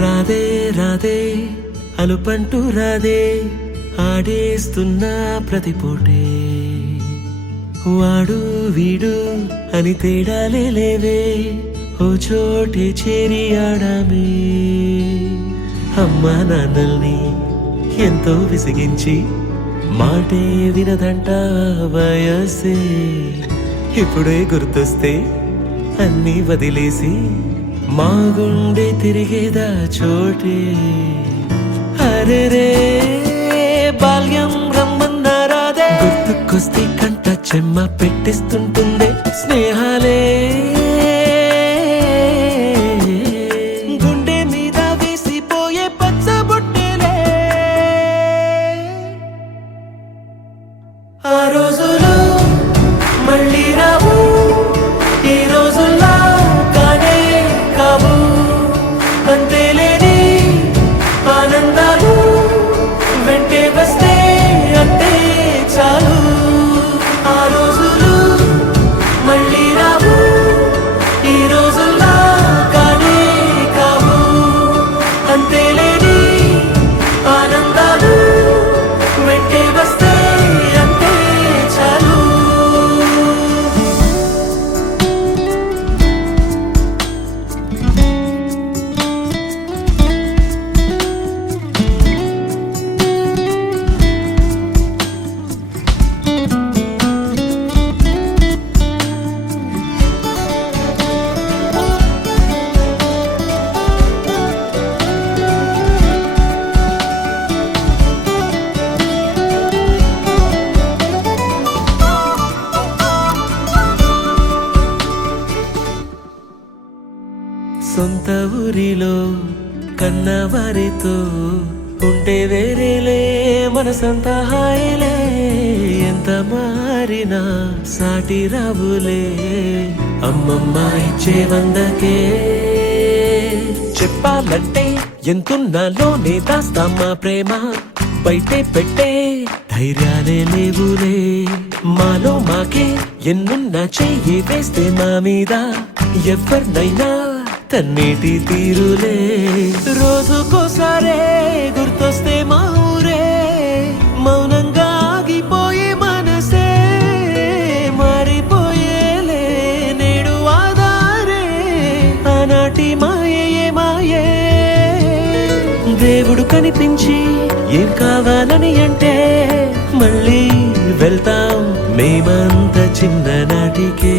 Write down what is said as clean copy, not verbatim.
రాధే రాధే అలుపంటూ రాధే ఆడేస్తున్నా ప్రతి పూటే వాడు వీడు అని తేడాలే లేవే ఓ చోటే చేరి ఆడామే అమ్మా నాన్నల్ని ఎంతో విసిగించి మాటే వినదంట వయసే ఇప్పుడే గుర్తొస్తే అన్నీ వదిలేసి మా గుండె తిరిగేదా చోటే అరే రే బాల్యం రమ్మన్నారాదే గుర్తుకొస్తే కంట చెమ్మ పెట్టిస్తుంటుందే స్నేహాలే గుండె మీద వేసిపోయే పచ్చబొట్టేలే ఆ రోజులు మళ్ళీ రావు ఈ రోజుల్లో అంతేలేని ఆనందాలు వెంటే వస్తే అంటే చాలు ఆ రోజులు మళ్ళీ రావు ఈ రోజుల్లా కానే కావు అంతేలేని ఆనందాలు వెంటే వస్తే అంటే చాలు సొంత ఊరిలో కన్నవారితో ఉంటే వేరేలే మనసంతా హాయిలే ఎంత మారినా సాటి రావులే అమ్మమ్మ ఇచ్చే వందకే చెప్పాలంటే ఎంతున్నాలోనే దాస్తామా ప్రేమ బయటే పెట్టే ధైర్యాలే లేవులే మాలో మాకే ఎన్నున్నా చెయ్యి వేస్తే మా మీద ఎవరినైనా తన్నేటి తీరులే రోజుకోసారే గుర్తొస్తే మా ఊరే మౌనంగా ఆగిపోయే మనసే మారిపోయేలే నేడు ఆధారే ఆనాటి మాయే మాయే దేవుడు కనిపించి ఏం కావాలని అంటే మళ్ళీ వెళ్తాం మేమంత చిన్ననాటికే